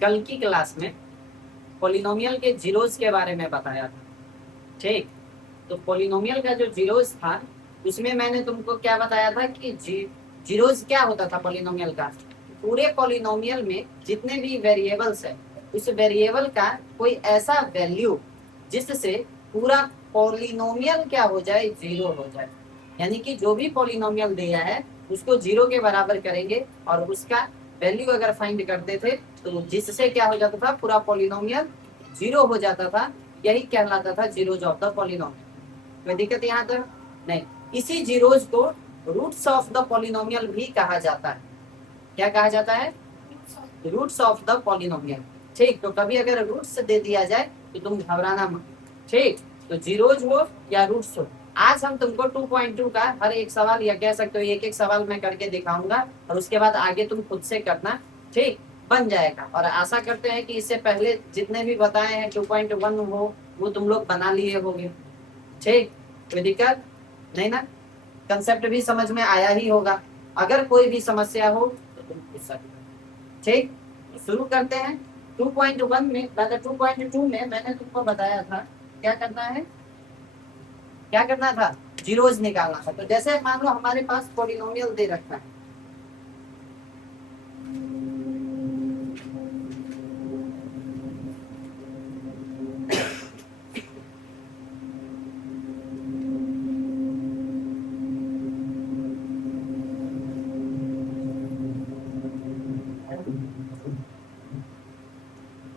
कल की क्लास में पॉलिनोमियल के जीरोस के बारे में बताया था। ठीक, तो पॉलिनोमियल का जो जीरोस था उसमें मैंने तुमको क्या बताया था कि जीरोस क्या होता था पॉलिनोमियल का। पूरे पॉलिनोमियल में जितने भी वेरिएबल्स है उस वेरिएबल का कोई ऐसा वैल्यू जिससे पूरा पॉलिनोमियल क्या हो जाए, जीरो हो जाए। यानी कि जो भी पॉलिनोमियल दिया है उसको जीरो के बराबर करेंगे और उसका वैल्यू अगर फाइंड करते थे तो जिससे क्या हो जाता था, पूरा पॉलिनोमियल जीरो हो जाता था। यही कहलाता था जीरोज ऑफ द पॉलिनोमियल। कोई दिक्कत यहाँ तक नहीं। इसी जीरोज को रूट्स ऑफ द पॉलिनोमियल भी कहा जाता है। क्या कहा जाता है? Roots of the polynomial. ठीक, तो कभी अगर रूट्स दे दिया जाए तो तुम घबराना मत। ठीक, तो जीरोज हो या रूट्स हो, आज हम तुमको 2.2 का हर एक सवाल या कह सकते हो एक एक सवाल मैं करके दिखाऊंगा और उसके बाद आगे तुम खुद से करना। ठीक, बन जाएगा। और आशा करते हैं कि इससे पहले जितने भी बताए हैं 2.1 हो वो तुम लोग बना लिए होंगे। ठीक, कोई दिक्कत नहीं ना? कंसेप्ट भी समझ में आया ही होगा। अगर कोई भी समस्या हो तो तुम पूछ सकते हो। ठीक, शुरू करते हैं। 2.1 में 2.2 में मैंने तुमको बताया था क्या करना है, क्या करना था, जीरोज निकालना था। तो जैसे मान लो हमारे पास पॉलिनोमियल दे रखा है,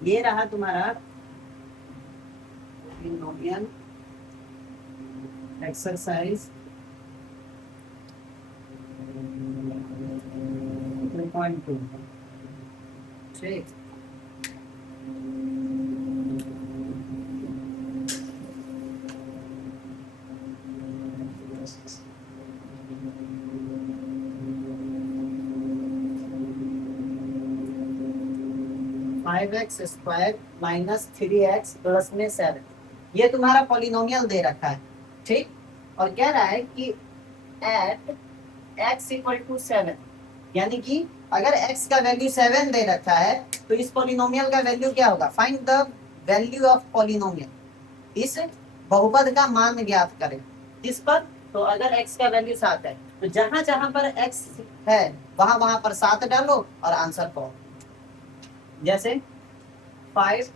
ये रहा तुम्हारा पॉलिनोमियल एक्सरसाइज 2.2। ठीक, five x square minus 3x plus में 7, ये तुम्हारा पॉलिनोमियल दे रखा है। ठीक, और कह रहा है कि एट x इक्वल टू 7, यानी कि अगर x का वैल्यू 7 दे रखा है तो इस पॉलिनोमियल का वैल्यू क्या होगा। Find the value of polynomial, इस बहुपद का मान ज्ञात करें। इस पर तो अगर x का वैल्यू 7 है तो जहां जहां पर x है वहां वहां पर 7 डालो और आंसर पाओ। जैसे 5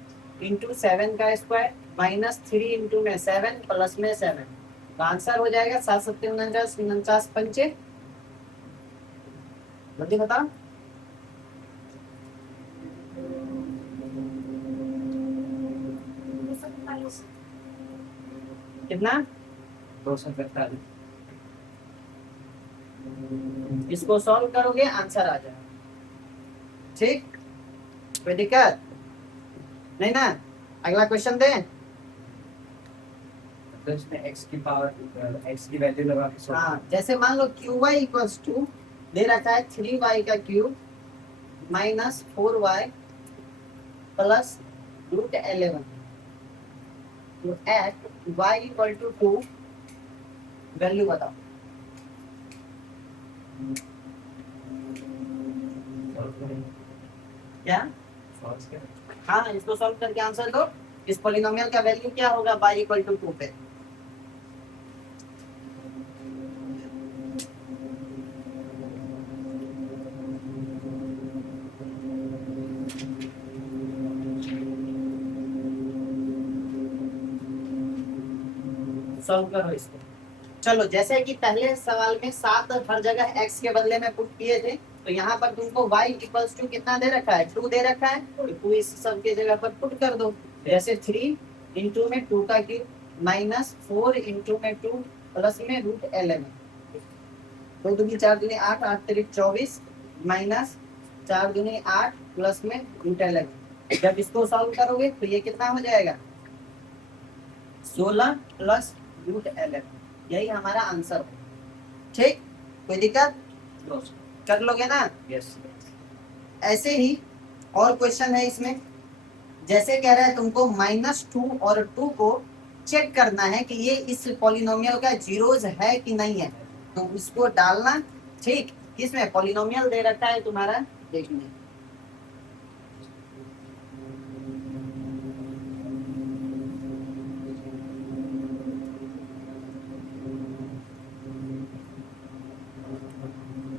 इंटू 7 का स्क्वायर माइनस 3 इंटू में 7 प्लस में 7, तो आंसर हो जाएगा 7 7 49 49 पंचे। जल्दी बताओ कितना? 245। इसको सॉल्व करोगे आंसर आ जाएगा। ठीक, कोई दिक्कत नहीं ना? अगला क्वेश्चन दें। तो इसमें x की पावर x की वैल्यू लगा के हाँ, जैसे मान लो qy इक्वल्स टू दे रखा है 3y का cube minus 4y plus root 11, तो at y equal to 2 value बताओ। क्या? हाँ, इसको सॉल्व करके आंसर दो। इस पॉलिनोमियल का वैल्यू क्या होगा y इक्वल टू 2 पे? सॉल्व करो इसको। चलो, जैसे कि पहले सवाल में 7 हर जगह x के बदले में पुट किए थे, तो यहाँ पर तुमको y इक्वल्स टू कितना दे रखा है, 2 दे रखा है, तो 2 इस सब के जगह पर पुट कर दो। जैसे 3 इंटू में 2 का क्यूब माइनस 4 इंटू में 2 प्लस में रूट 11, 2 दूनी 4 दूनी 8 8 तिरिक 24 माइनस 4 दूनी 8 प्लस में रूट 11। जब इसको सॉल्व करोगे तो ये कितना हो जाएगा, 16 प्लस रूट 11, यही हमारा आंसर है। ठीक, कोई दिक्कत? कर लोगे ना? यस। ऐसे ही और क्वेश्चन है इसमें। जैसे कह रहा है तुमको -2 और 2 को चेक करना है कि ये इस पॉलिनोमियल का जीरोज है कि नहीं है, तो इसको डालना। ठीक, इसमें पॉलिनोमियल दे रखा है तुम्हारा, देखना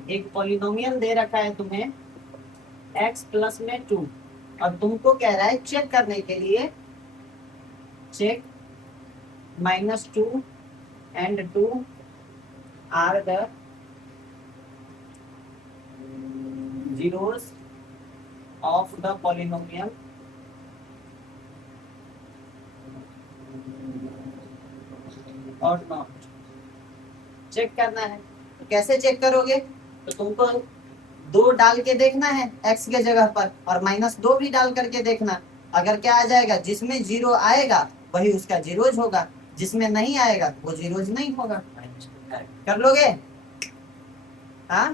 एक पॉलिनोमियल दे रखा है तुम्हें x प्लस में 2 और तुमको कह रहा है चेक करने के लिए check -2 and 2 are the zeros of the polynomial और नॉट। चेक करना है तो कैसे चेक करोगे? तो तुमको 2 डाल के देखना है x के जगह पर और -2 भी डाल करके देखना। अगर क्या आ जाएगा, जिसमें 0 आएगा वही उसका जीरोज होगा, जिसमें नहीं आएगा वो जीरोज नहीं होगा। कर लोगे? हाँ,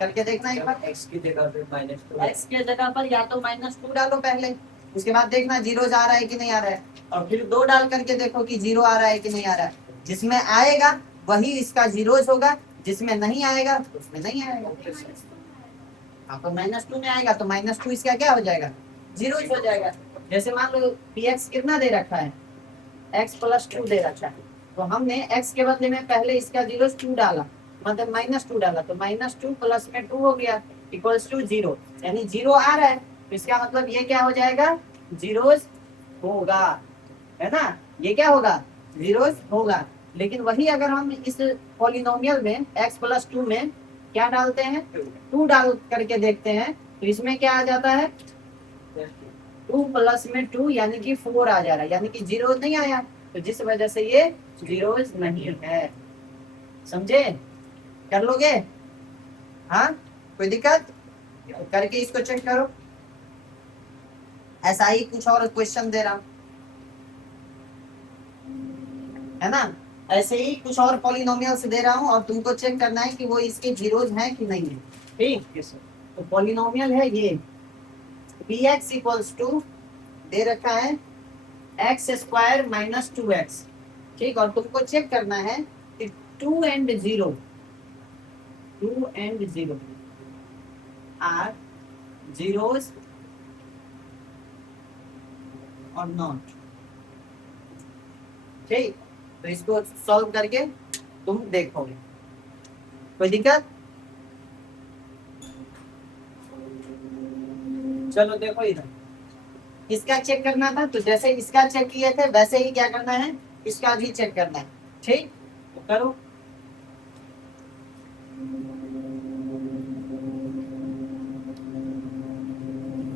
करके देखना एक बार। x की जगह पे -2 x के जगह पर या तो -2 डालो पहले, उसके बाद देखना जीरोज आ रहा है कि नहीं आ रहा है, और फिर 2 डाल करके देखो कि 0 आ रहा है कि नहीं आ रहा है। जिसमें आएगा वही इसका जीरोज होगा, जिसमें नहीं आएगा तो उसमें नहीं आएगा। हाँ, तो -2 में आएगा तो -2 इसका क्या हो जाएगा? जीरोज हो जाएगा। जैसे मान लो px कितना दे रखा है, x प्लस 2 दे रखा है, तो हमने x के बदले में पहले इसका जीरोज 2 डाला, मतलब -2 डाला, तो -2 प्लस में 2 हो गया इक्वल्स टू 0, यानी 0 आ रहा है तो इसका मतलब ये क्या हो जाएगा? जीरोज होगा, है ना? ये क्या होगा? जीरोज होगा। लेकिन वही अगर हम इस पॉलिनोमियल में x प्लस 2 में क्या डालते हैं, 2 डाल करके देखते हैं, तो इसमें क्या आ जाता है? 2 प्लस में 2 यानी कि 4 आ जा रहा है, यानी कि जीरोज नहीं आया, तो जिस वजह से ये जीरोज नहीं है। समझे? कर लोगे? हाँ, कोई दिक्कत? करके इसको चेक करो। ऐसा ही कुछ और क्वेश्चन दे रहा हूं, है ना? ऐसे ही कुछ और पॉलिनोमियल्स दे रहा हूं और तुमको चेक करना है कि वो इसके जीरोज हैं कि नहीं है। ठीक है सर। तो पॉलिनोमियल है ये px इक्वल्स टू दे रखा है x स्क्वायर माइनस 2x। ठीक, और तुमको चेक करना है कि 2 and 0 आर जीरोज और नॉट। ठीक, तो इसको सॉल्व करके तुम देखोगे। कोई दिक्कत? चलो देखो इधर, इसका चेक करना था तो जैसे इसका चेक किए थे वैसे ही क्या करना है, इसका भी चेक करना है। ठीक, तो करो।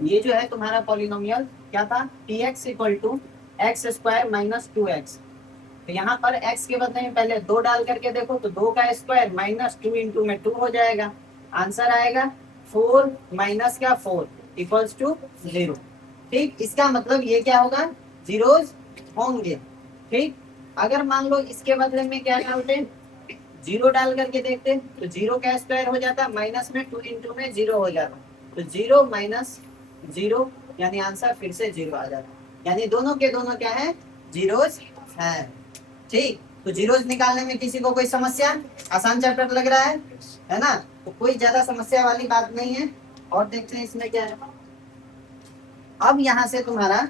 ये जो है तुम्हारा पॉलिनोमियल क्या था, px equal to x square minus 2x। तो यहाँ पर x के बदले में पहले 2 डाल करके देखो, तो 2 का स्क्वायर -2 इंटू में 2 हो जाएगा, आंसर आएगा 4 माइनस का 4 इक्वल्स टू 0। ठीक, इसका मतलब ये क्या होगा, जीरोज होंगे। ठीक, अगर मान लो इसके बदले में क्या डालते, 0 डाल करके देखते, तो 0 का स्क्वायर हो जाता, माइनस में 2 इंटू में 0 हो जाता, तो 0 माइनस 0 यानी आंसर फिर से 0 आ जाता, यानी दोनों के दोनों क्या है, जीरोज हैं। ठीक, तो जीरोज निकालने में किसी को कोई समस्या? आसान चैप्टर लग रहा है ना? तो कोई ज्यादा समस्या वाली बात नहीं है। और देखते हैं इसमें क्या है। अब यहां से तुम्हारा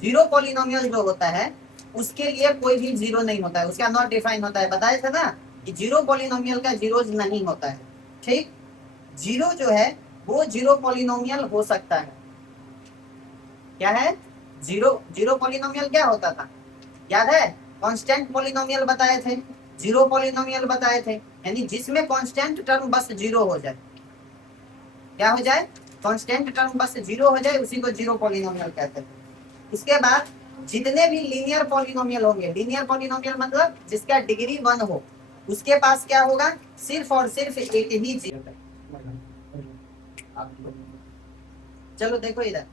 जीरो पॉलिनोमियल जो होता है उसके लिए कोई भी जीरो नहीं होता है, उसका नॉट डिफाइन होता है। बताया था ना कि जीरो पॉलिनोमियल का जीरोज नहीं होता है। ठीक, जीरो जो है वो जीरो पॉलिनोमियल हो सकता है। क्या है? जीरो पॉलिनोमियल क्या होता था, याद है? कांस्टेंट पॉलिनोमियल बताए थे, जीरो पॉलिनोमियल बताए थे, यानी जिसमें कांस्टेंट टर्म बस जीरो हो जाए। क्या हो जाए? कांस्टेंट टर्म बस जीरो हो जाए, उसी को जीरो पॉलिनोमियल कहते हैं। उसके बाद जितने भी लीनियर पॉलिनोमियल होंगे, लीनियर पॉलिनोमियल मतलब जिसका डिग्री 1 हो, उसके पास क्या होगा, सिर्फ और सिर्फ एक ही जीरो। चलो देखो इधर,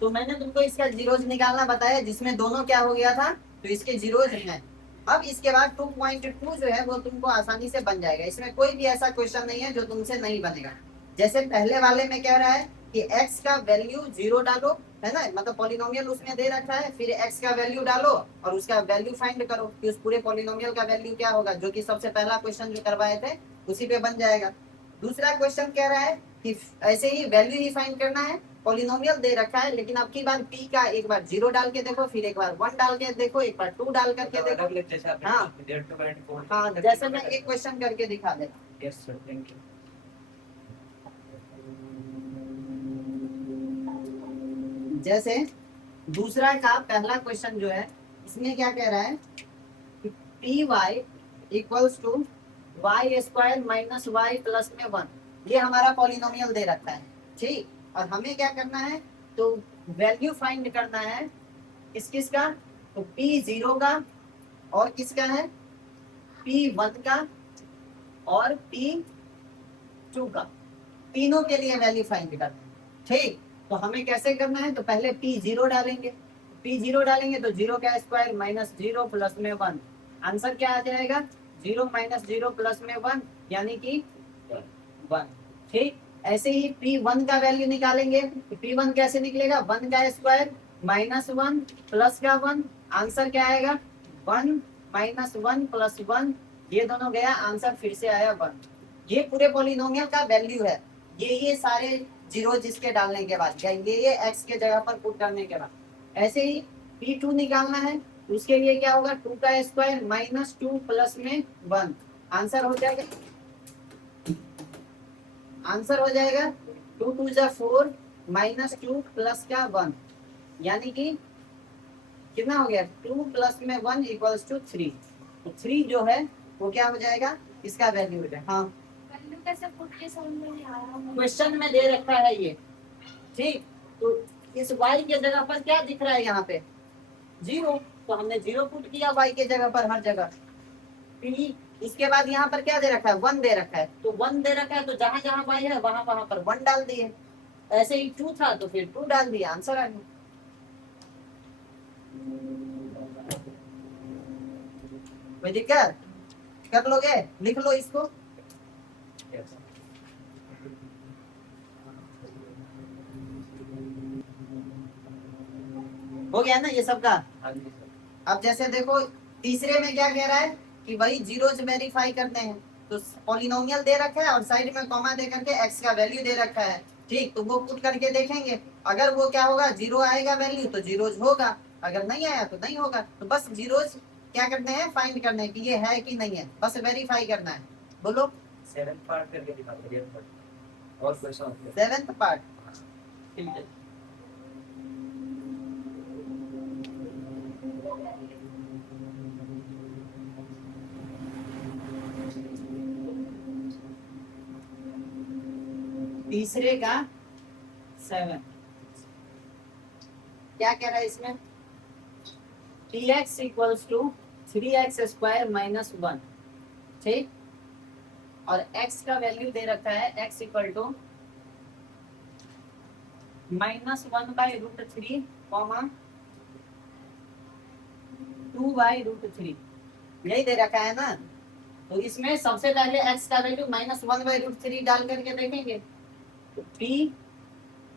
तो मैंने तुमको इसका जीरोज निकालना बताया, जिसमें दोनों क्या हो गया था, तो इसके जीरोज हैं। अब इसके बाद 2.2 जो है वो तुमको आसानी से बन जाएगा, इसमें कोई भी ऐसा क्वेश्चन नहीं है जो तुमसे नहीं बनेगा। जैसे पहले वाले में कह रहा है कि x का वैल्यू 0 डालो, है ना, मतलब पॉलिनोमियल उसमें दे रखा है, फिर x का वैल्यू डालो और उसका वैल्यू फाइंड करो कि उस पूरे पॉलिनोमियल का वैल्यू क्या होगा, जो कि सबसे पहला क्वेश्चन जो करवाए थे उसी पे बन जाएगा। दूसरा क्वेश्चन कह रहा है कि ऐसे ही वैल्यू ही फाइंड करना है, पॉलिनोमियल दे रखा है, लेकिन अब की बार p का एक बार 0 डाल के देखो, फिर एक बार 1 डाल के देखो, एक बार 2 डाल करके देखो। अलग-अलग जैसे आपने हाँ। 0.4 हाँ, जैसे मैं एक क्वेश्चन करके दिखा देता। Yes sir, thank you. जैसे दूसरा का पहला क्वेश्चन जो है, इसमें क्या कह रहा है कि p y equals to y square minus y plus में 1, ये हमारा पॉलिनोमियल दे रखा है, ठीक। और हमें क्या करना है, तो वैल्यू फाइंड करना है किस किस का, तो पी 0 का, और किसका है, पी 1 का और पी 2 का, तीनों के लिए वैल्यू फाइंड करना है, ठीक। तो हमें कैसे करना है, तो पहले पी 0 डालेंगे, पी 0 डालेंगे तो 0 का स्क्वायर माइनस 0 प्लस में 1, आंसर क्या आ जाएगा, 0 माइनस 0 प्लस में 1 यानी कि 1, ठीक। ऐसे ही P1 का वैल्यू निकालेंगे, तो P1 कैसे निकलेगा, 1 का स्क्वायर माइनस 1 प्लस का 1, आंसर क्या आएगा, 1 माइनस 1 प्लस 1, ये दोनों गया, आंसर फिर से आया 1। ये पूरे पॉलिनोमियल का वैल्यू है, ये सारे जीरो जिसके डालने के बाद, ये x के जगह पर पुट करने के बाद। ऐसे ही P2 निकालना है, उसके लिए क्या होगा, 2 का स्क्वायर माइनस 2 प्लस में 1, आंसर हो जाएगा, आंसर हो जाएगा 2 2 जा 4 माइनस 2 प्लस का 1, यानी कि कितना हो गया, 2 प्लस में 1 इक्वल्स टू 3। तो 3 जो है वो क्या हो जाएगा, इसका वैल्यू हो जाएगा। हाँ, क्वेश्चन में दे रखा है ये, ठीक। तो इस y के जगह पर क्या दिख रहा है, यहाँ पे 0, तो हमने 0 पुट किया y के जगह पर हर जगह। फिर इसके बाद यहाँ पर क्या दे रखा है, 1 दे रखा है, तो 1 दे रखा है तो जहां जहां y है वहां वहां पर 1 डाल दिए। ऐसे ही 2 था तो फिर 2 डाल दिया, आंसर आ गया। कोई दिक्कत, कर लोगे, लिख लो इसको। हो गया ना ये सबका। अब जैसे देखो तीसरे में क्या कह रहा है कि वही जीरोज वेरीफाई करने हैं, तो पॉलिनोमियल दे रखा है और साइड में कॉमा दे करके x का वैल्यू दे रखा है, ठीक। तो वो पुट करके देखेंगे, अगर वो क्या होगा, 0 आएगा वैल्यू तो जीरोज होगा, अगर नहीं आया तो नहीं होगा। तो बस जीरोज क्या करने हैं, फाइंड करने हैं कि ये है कि नहीं है, बस वेरीफाई करना है। बोलो 7th पार्ट करके दिखा दो, और क्वेश्चन 7th पार्ट, ठीक है। तीसरे का 7 क्या कह रहा है इसमें, tx equals to 3x square minus 1, ठीक। और x का वैल्यू दे रखा है x equal to minus 1 by root 3 comma 2 by root 3, यही दे रखा है ना। तो इसमें सबसे पहले x का वैल्यू माइनस 1 बाई रूट 3 डाल करके देखेंगे, तो p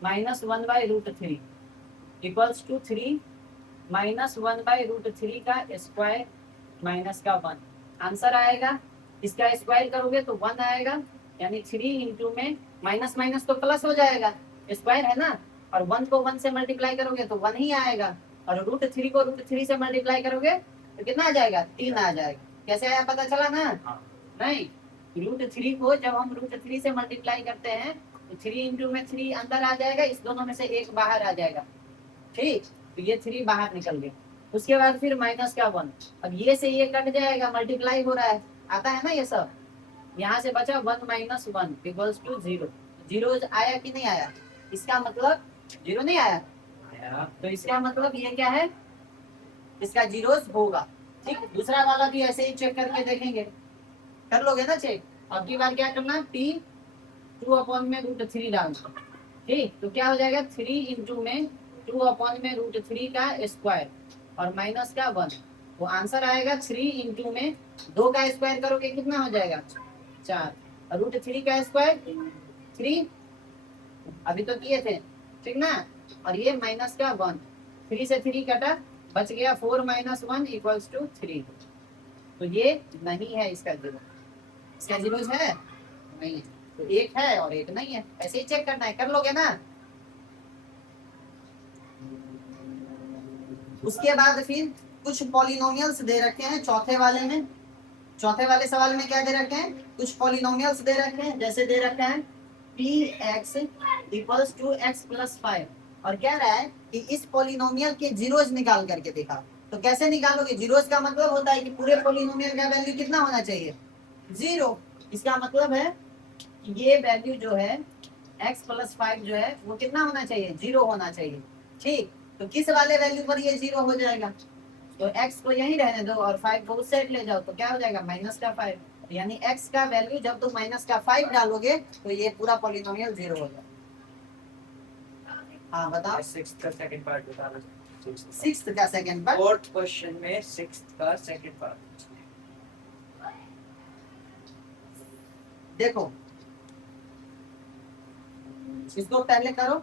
minus 1 by root 3 equals to 3 minus 1 by root 3 का स्क्वायर माइनस का 1, आंसर आएगा। इसका स्क्वायर करोगे तो 1 आएगा, यानी 3 इंटू में माइनस माइनस तो प्लस हो जाएगा, स्क्वायर है ना, और 1 को 1 से मल्टीप्लाई करोगे तो 1 ही आएगा, और रूट 3 को रूट 3 से मल्टीप्लाई करोगे तो कितना आ जाएगा, 3 आ जाएगा। कैसे आया पता चला ना। नहीं, रूट 3 को जब हम रूट 3 से मल्टीप्लाई करते हैं तो 3 इंटू में 3 अंदर आ जाएगा, इस दोनों में से एक बाहर आ जाएगा, ठीक। तो ये 3 बाहर निकल गया, उसके बाद फिर माइनस का 1, अब ये से ये कट जाएगा, मल्टीप्लाई हो रहा है, आता है ना ये सब। यहाँ से बचा 1 माइनस 1 इक्वल्स टू 0, जीरो आया कि नहीं आया, इसका मतलब 0 नहीं आया, तो इसका मतलब ये क्या है, इसका जीरोस होगा, ठीक। दूसरा वाला भी ऐसे ही चेक करके देखेंगे, कर लोगे ना चेक। अब की बार क्या करना, p 2 अपॉन में रूट 3 डालना, ठीक। तो क्या हो जाएगा, 3 इंटू में 2 अपॉन में रूट 3 का स्क्वायर और माइनस का 1, वो आंसर आएगा 3 इंटू में 2 का स्क्वायर करोगे कितना हो जाएगा, 4, और रूट 3 का स्क्वायर 3, अभी तो किए थे, ठीक ना, और ये माइनस का 1, 3 से 3 कटा, बच गया 4 माइनस 1 इक्वल्स टू 3। तो ये नहीं है इसका जीरो, इसका जीरो है नहीं है, तो एक है और एक नहीं है, ऐसे ही चेक करना है, कर लोगे ना। उसके बाद फिर कुछ पॉलिनोमियल्स दे रखे हैं चौथे वाले सवाल में क्या दे रखे हैं, कुछ पॉलिनोमियल्स दे रखे हैं, जैसे दे रखे हैं px equals to x plus 5 और कह रहा है कि इस पॉलिनोमियल के जीरोज निकाल करके दिखा। तो कैसे निकालोगे, जीरोज का मतलब होता है कि पूरे पॉलिनोमियल का वैल्यू कितना होना चाहिए, 0। इसका मतलब है कि ये वैल्यू जो है x प्लस 5 जो है वो कितना होना चाहिए, 0 होना चाहिए। ठीक, तो किस वाले वैल्यू पर ये 0 हो जाएगा, तो x को यहीं रहने दो और 5 को उस साइड ले जाओ, तो क्या हो जाएगा माइनस का 5, यानी x का वैल्यू जब तुम माइनस का 5 डालोगे तो ये पूरा पॉलिनोमियल 0 हो जाएगा। हाँ बताओ, सिक्स्थ का सेकंड पार्ट बताना। सिक्स्थ का सेकंड पार्ट, फोर्थ क्वेश्चन में सिक्स्थ का सेकंड पार्ट देखो इसको पहले करो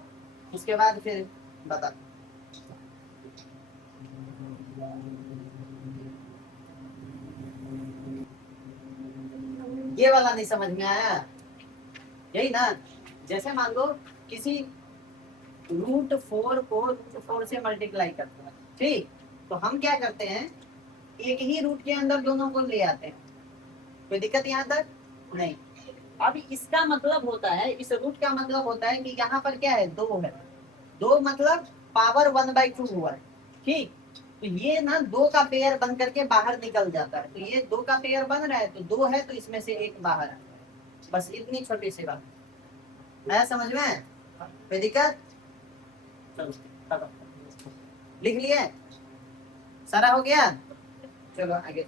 उसके बाद फिर बता। ये वाला नहीं समझ में आया, यही ना, जैसे मान लो किसी √4 को √4 से मल्टीप्लाई करते हैं, ठीक, तो हम क्या करते हैं, एक ही रूट के अंदर दोनों को ले आते हैं, कोई दिक्कत यहाँ तक नहीं। अब इसका मतलब होता है, इस रूट का मतलब होता है कि यहाँ पर क्या है, 2 है, 2 मतलब पावर 1/2 हुआ है, ठीक, तो ये ना 2 का पेयर बन करके बाहर निकल जाता है, तो ये 2 का पेयर बन रहा है तो 2 है, तो इसमें से एक बाहर है, बस इतनी छोटी सी बात है, समझ में, कोई दिक्कत, चलो लिख लिए, सारा हो गया, चलो आगे।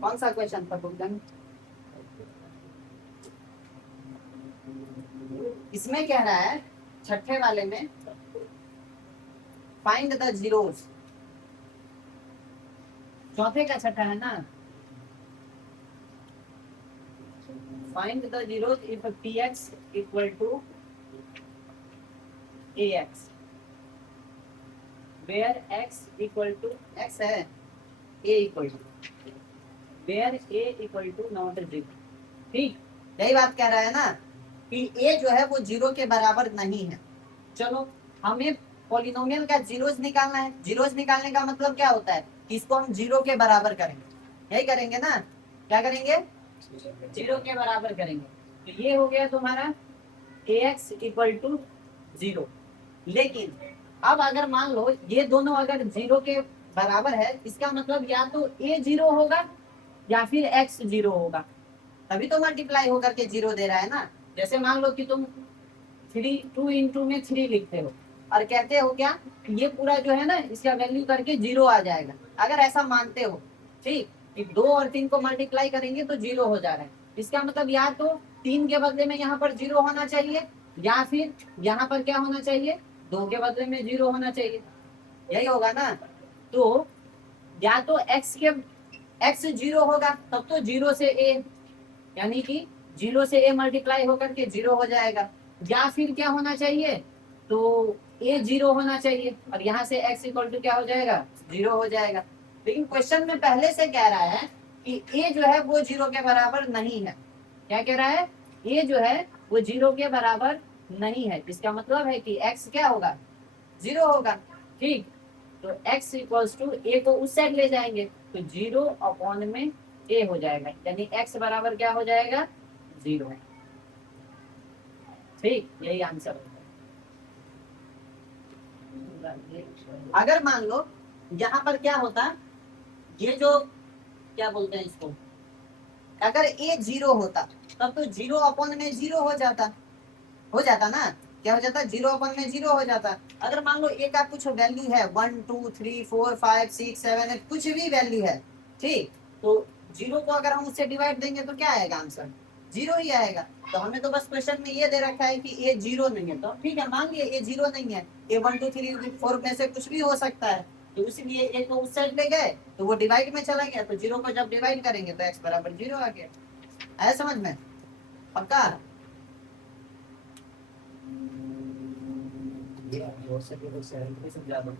कौन सा क्वेश्चन था भुगतान, इसमें कह रहा है छठे वाले में फाइंड द जीरोस, चौथे का छठा है ना, find the zeros if px equal to ax where x equal to x है, a equal to where a equal to not 0, ठीक, यही बात कह रहा है ना कि a जो है वो 0 के बराबर नहीं है। चलो हमें पॉलिनोमियल का जीरोस निकालना है, जीरोस निकालने का मतलब क्या होता है कि इसको हम 0 के बराबर करेंगे, यही करेंगे ना, क्या करेंगे, 0 के बराबर करेंगे, तो ये हो गया तुम्हारा ax इक्वल टू 0। लेकिन अब अगर मान लो ये दोनों अगर 0 के बराबर है, इसका मतलब या तो a 0 होगा या फिर x 0 होगा, तभी तो मल्टीप्लाई होकर के 0 दे रहा है ना। जैसे मान लो कि तुम 2 इंटू में 3 लिखते हो और कहते हो क्या, ये पूरा जो है ना इसका वैल्यू करके 0 आ जाएगा, अगर ऐसा मानते हो, ठीक, कि 2 और 3 को मल्टीप्लाई करेंगे तो 0 हो जा रहा है, इसका मतलब या तो 3 के बदले में यहाँ पर 0 होना चाहिए या फिर यहाँ पर क्या होना चाहिए, 2 के बदले में 0 होना चाहिए, यही होगा ना। तो या तो x 0 होगा तब तो 0 से a, यानी कि 0 से a मल्टीप्लाई होकर के 0 हो जाएगा, या फिर क्या होना चाहिए, तो a 0 होना चाहिए और यहाँ से x इक्वल टू क्या हो जाएगा, 0 हो जाएगा। लेकिन क्वेश्चन में पहले से कह रहा है कि a जो है वो 0 के बराबर नहीं है, क्या कह रहा है, a जो है वो 0 के बराबर नहीं है, इसका मतलब है कि x क्या होगा, 0 होगा, ठीक, तो x इक्वल्स टू a को उस साइड ले जाएंगे तो 0 अपॉन में a हो जाएगा, यानी x बराबर क्या हो जाएगा, 0, ठीक, यही आंसर होगा। अगर मान लो यहाँ पर क्या होता, ये जो क्या बोलते हैं इसको, अगर a 0 होता तब तो 0 अपॉन में 0 हो जाता ना, क्या हो जाता, 0 अपॉन में 0 हो जाता। अगर मान लो a का कुछ वैल्यू है 1 2 3 4 5 6 7 कुछ भी वैल्यू है, ठीक, तो 0 को अगर हम उससे डिवाइड देंगे तो क्या आएगा आंसर, 0 ही आएगा। तो हमें तो बस क्वेश्चन में ये दे रखा है कि a 0 नहीं है, तो ठीक है मान लिए a 0 नहीं है, a 1 2 3 4 में से कुछ भी हो सकता है, तो इसलिए a को उस साइड ले गए तो वो डिवाइड में चला गया, तो 0 को जब डिवाइड करेंगे तो x बराबर 0 आ गया। आया समझ में, पक्का, हो सके तो 7 भी समझा दो।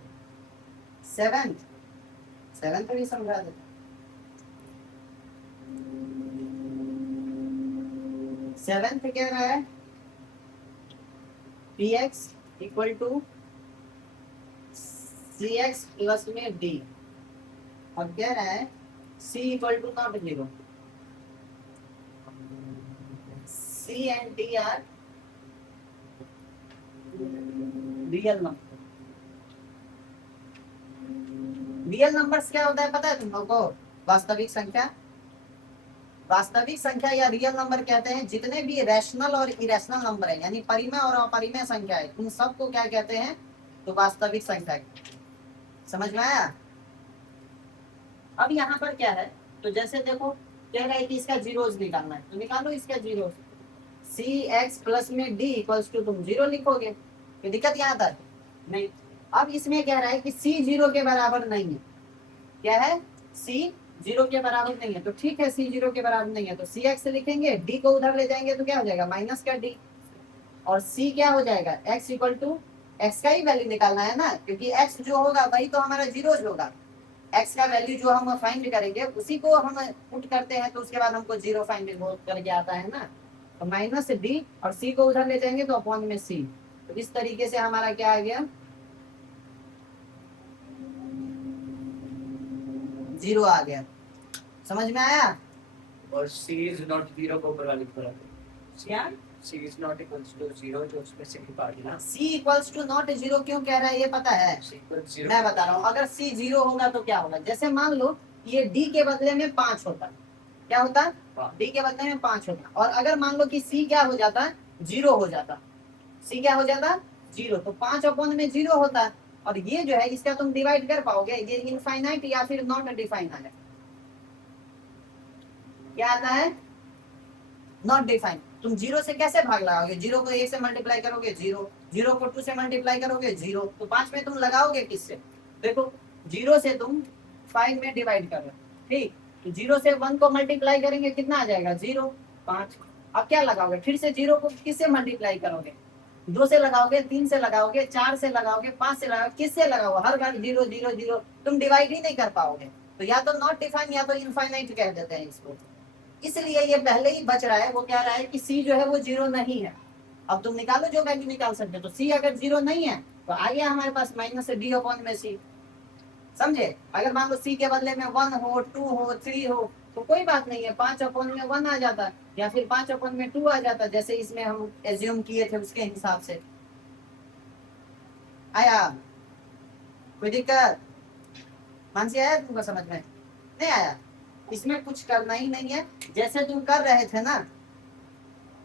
7 भी समझा दे, सेवेंथ कह रहा है px equal to cx plus में d, और कह रहा है c equal to not zero. c and d are real number. Real numbers क्या होता है पता है तुम लोगों को? वास्तविक संख्या। वास्तविक संख्या या रियल नंबर कहते हैं जितने भी रैशनल और इरेशनल नंबर है, यानी परिमेय और अपरिमेय संख्या है, उन सबको क्या कहते हैं? तो वास्तविक संख्या। समझ में आया? अब यहाँ पर क्या है, तो जैसे देखो कह रहा है कि इसका जीरोस निकालना है, तो निकालो इसका जीरोस। सी एक्स प्लस में डी इक्वल्स टू, तुम जीरो लिखोगे, कोई दिक्कत यहाँ तक नहीं। अब इसमें कह रहा है कि सी जीरो के बराबर नहीं है। क्या है? सी जीरो के बराबर नहीं है, तो ठीक है, सी जीरो के बराबर नहीं है तो सी एक्स लिखेंगे, डी को उधर ले जाएंगे तो क्या हो जाएगा? माइनस का डी, और सी क्या हो जाएगा? एक्स इक्वल टू, एक्स का ही वैल्यू निकालना है ना, क्योंकि एक्स जो होगा वही तो हमारा जीरोज होगा। एक्स का वैल्यू जो हम फाइंड करेंगे उसी को हम पुट करते हैं, तो उसके बाद हमको जीरो फाइंड करके आता है ना। तो माइनस डी और सी को उधर ले जाएंगे तो अपॉन में सी, तो इस तरीके से हमारा क्या आ गया? जीरो आ गया। समझ में आया? और c is not zero को ऊपर वाली तरफ, क्या? c is not equals to zero जो उसमें से निकाल ना, c equals to not zero क्यों कह रहा है ये पता है? c equals zero। मैं बता रहा हूँ, अगर c जीरो होगा तो क्या होगा? जैसे मान लो ये d के बदले में 5 होता, क्या होता? d के बदले में 5 होता, और अगर मान लो कि c क्या हो जाता? जीरो हो जाता। c क्या हो जाता? जीरो, तो 5 अपॉन में जीरो होता, और ये जो है इसका तुम डिवाइड कर पाओगे? ये इनफाइनाइट या फिर नॉट डिफाइनाइट है? क्या आता है? Not defined. तुम जीरो से कैसे भाग लगाओगे? जीरो को 1 से मल्टीप्लाई करोगे जीरो, जीरो को 2 से मल्टीप्लाई करोगे जीरो, तो 5 में तुम लगाओगे किससे? देखो जीरो से तुम 5 में डिवाइड कर रहे हो, ठीक, तो जीरो से 1 को मल्टीप्लाई करेंगे कितना आ जाएगा? जीरो, 5। अब क्या लगाओगे? फिर से जीरो को किससे मल्टीप्लाई करोगे? 2 से लगाओगे, 3 से लगाओगे, 4 से लगाओगे, 5 से लगाओगे, किससे लगाओगे? हर बार जीरो जीरो जीरो, तुम डिवाइड ही नहीं कर पाओगे। तो या तो नॉट डिफाइन या तो इनफाइनाइट कह देते हैं इसको, इसलिए ये पहले ही बच रहा है। वो कह रहा है कि सी जो है वो जीरो नहीं है। अब तुम निकालो जो वैल्यू निकाल सकते हो, तो सी अगर जीरो नहीं है तो आ गया हमारे पास माइनस डी अपॉन में सी। समझे? अगर मान लो सी के बदले में 1 हो, 2 हो, 3 हो, तो कोई बात नहीं है, 5 अपॉन में 1 आ जाता, या फिर 5 अपॉन में 2 आ जाता, जैसे इसमें हम एज्यूम किए थे उसके हिसाब से। आया? कोई दिक्कत? मानसी आया तुमको समझ में? नहीं आया? इसमें कुछ करना ही नहीं है, जैसे तुम कर रहे थे ना,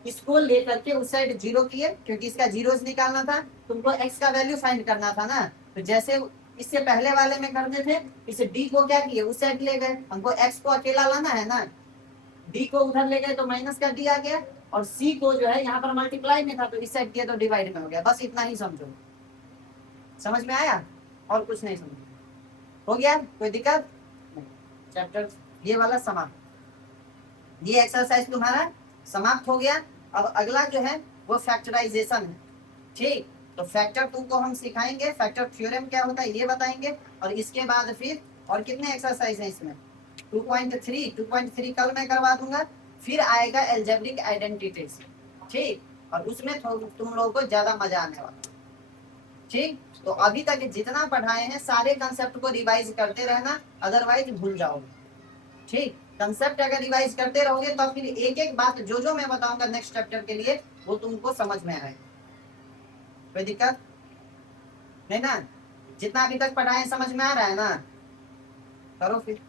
इसको लेकर के उस साइड जीरो किए, क्योंकि इसका जीरोस निकालना था, तुमको एक्स का वैल्यू फाइंड करना था ना, तो जैसे इससे पहले वाले में करते थे, इस डी को क्या किए? उस साइड ले गए, हमको एक्स को अकेला लाना है ना, डी को उधर ले गए तो माइनस का डी आ गया, और सी को जो है यहाँ पर मल्टीप्लाई में था तो इस साइड किया तो डिवाइड में हो गया। बस इतना ही समझो। समझ में आया? और कुछ नहीं समझ हो गया? कोई दिक्कत? चैप्टर ये वाला समाप्त। ये एक्सरसाइज तुम्हारा समाप्त हो गया। अब अगला जो है वो फैक्टराइजेशन है, ठीक। तो फैक्टर तुमको हम सिखाएंगे, फैक्टर थ्योरम क्या होता है ये बताएंगे, और इसके बाद फिर और कितने एक्सरसाइज हैं इसमें? 2.3 कल मैं करवा दूंगा। फिर आएगा एल्जेब्रिक आइडेंटिटीज, ठीक, और उसमें तुम लोगों को ज्यादा मजा आने वाला, ठीक। तो अभी तक जितना पढ़ाए हैं सारे कंसेप्ट को रिवाइज करते रहना, अदरवाइज भूल जाओगे, ठीक। कंसेप्ट अगर रिवाइज करते रहोगे तो फिर एक एक बात जो मैं बताऊंगा नेक्स्ट चैप्टर के लिए वो तुमको समझ में आएगा। कोई दिक्कत नहीं ना? जितना अभी तक पढ़ाए समझ में आ रहा है ना? करो फिर।